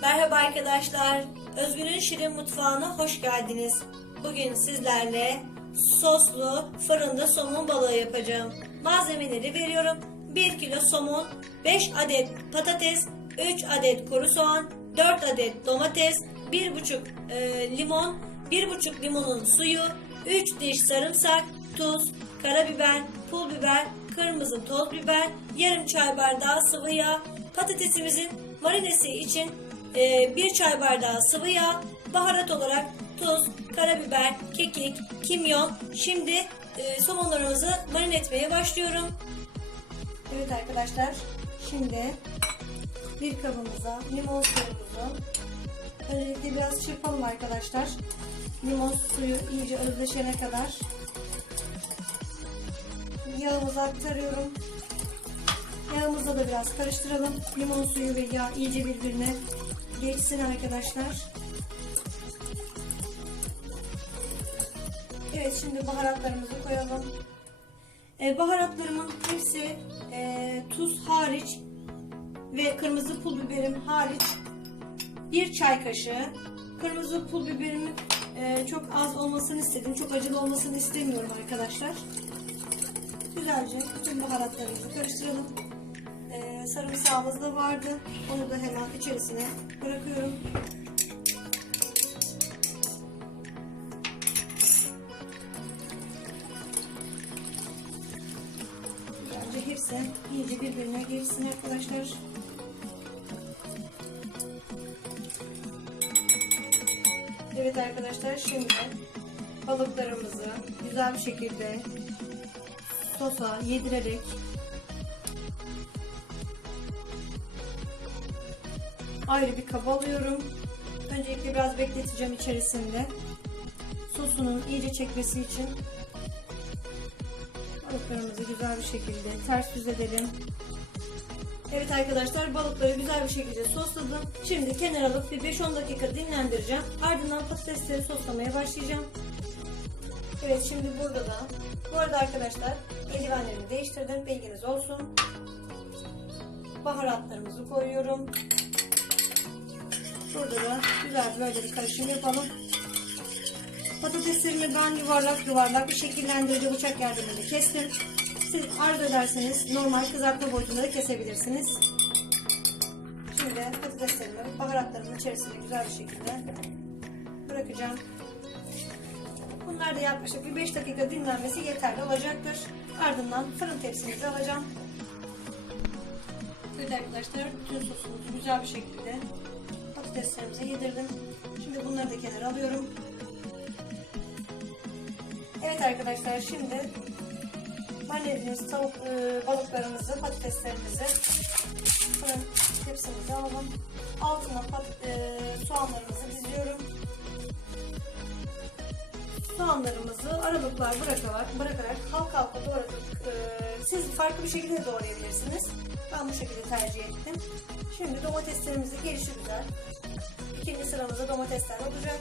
Merhaba arkadaşlar. Özgür'ün Şirin Mutfağı'na hoş geldiniz. Bugün sizlerle soslu fırında somon balığı yapacağım. Malzemeleri veriyorum. 1 kilo somon, 5 adet patates, 3 adet kuru soğan, 4 adet domates, 1,5 e, limon, 1,5 limonun suyu, 3 diş sarımsak, tuz, karabiber, pul biber, kırmızı toz biber, yarım çay bardağı sıvı yağ, patatesimizin marinesi için e, bir çay bardağı sıvı yağ, baharat olarak tuz, karabiber, kekik, kimyon. Şimdi e, somonlarımızı marine etmeye başlıyorum. Evet arkadaşlar, şimdi bir kabımıza limon suyumuzu öncelikle biraz çırpalım arkadaşlar. Limon suyu iyice özleşene kadar yağımızı aktarıyorum. Yağımızla da biraz karıştıralım. Limon suyu ve yağ iyice birbirine geçsin arkadaşlar. Evet şimdi baharatlarımızı koyalım. Ee, baharatlarımın hepsi e, tuz hariç ve kırmızı pul biberim hariç bir çay kaşığı. Kırmızı pul biberimin e, çok az olmasını istedim. Çok acılı olmasını istemiyorum arkadaşlar. Güzelce bütün baharatlarımızı karıştıralım. Ee, sarımsağımız da vardı. Onu da hemen içerisine bırakıyorum. Bence hepsi iyice birbirine girsin arkadaşlar. Evet arkadaşlar şimdi balıklarımızı güzel bir şekilde sosa yedirerek ayrı bir kaba alıyorum. Öncelikle biraz bekleteceğim içerisinde. Sosunun iyice çekmesi için balıklarımızı güzel bir şekilde ters yüz edelim. Evet arkadaşlar balıkları güzel bir şekilde sosladım. Şimdi kenara alıp bir 5-10 dakika dinlendireceğim. Ardından patatesleri soslamaya başlayacağım. Evet şimdi burada da bu arada arkadaşlar eldivenlerimi değiştirdim. Bilginiz olsun. Baharatlarımızı koyuyorum. Burada da güzel böyle bir karışım yapalım. Patateslerimi ben yuvarlak yuvarlak bir şekillendirici bıçak yardımıyla kestim. Siz arzu ederseniz normal kızartma boyutunda da kesebilirsiniz. Şimdi patateslerimi baharatlarımın içerisine güzel bir şekilde bırakacağım. Bunlar da yaklaşık bir 5 dakika dinlenmesi yeterli olacaktır. Ardından fırın tepsimizi alacağım. Evet arkadaşlar bütün sosumuzu güzel bir şekilde patateslerimize yedirdim. Şimdi bunları da kenara alıyorum. Evet arkadaşlar şimdi marinelediğimiz tavuk e, balıklarımızı, patateslerimizi fırın tepsimize alalım. Altına pat, e, soğanlarımızı diziyorum. Soğanlarımızı aralıklar bırakarak, bırakarak halk halka doğradık. E, siz farklı bir şekilde de doğrayabilirsiniz. Ben bu şekilde tercih ettim. Şimdi domateslerimizi gelişi güzel. İkinci sıramızda domatesler olacak.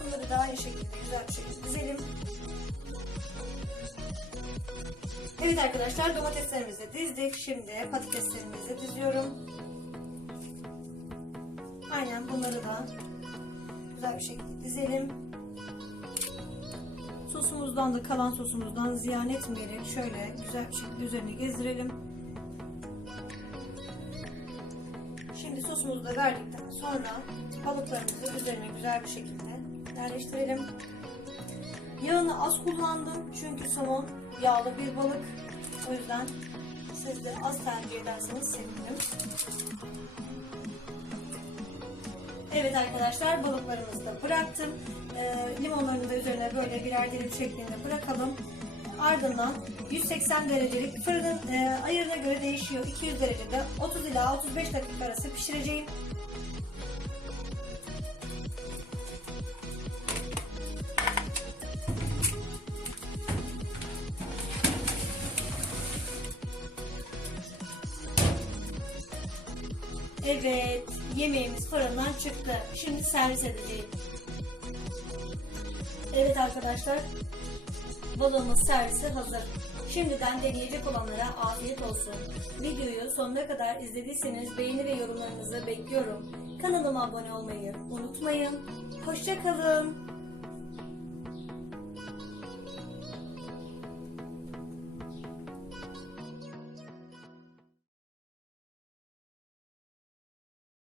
Bunları da aynı şekilde güzel bir şekilde dizelim. Evet arkadaşlar domateslerimizi dizdik. Şimdi patateslerimizi diziyorum. Aynen bunları da güzel bir şekilde dizelim. Sosumuzdan da kalan sosumuzdan ziyan etmeyerek şöyle güzel bir şekilde üzerine gezdirelim. Şimdi sosumuzu da verdikten sonra balıklarımızı üzerine güzel bir şekilde yerleştirelim. Yağını az kullandım çünkü somon yağlı bir balık. O yüzden siz de az tercih ederseniz sevinirim. Evet arkadaşlar balıklarımızı da bıraktım. Ee, limonlarını da üzerine böyle birer dilim şeklinde bırakalım. Ardından 180 derecelik fırının e, ayarına göre değişiyor. 200 derecede 30 ila 35 dakika arası pişireceğim. Evet, yemeğimiz fırından çıktı. Şimdi servis edeceğim. Evet arkadaşlar, balığımız servise hazır. Şimdiden deneyecek olanlara afiyet olsun. Videoyu sonuna kadar izlediyseniz beğeni ve yorumlarınızı bekliyorum. Kanalıma abone olmayı unutmayın. Hoşçakalın.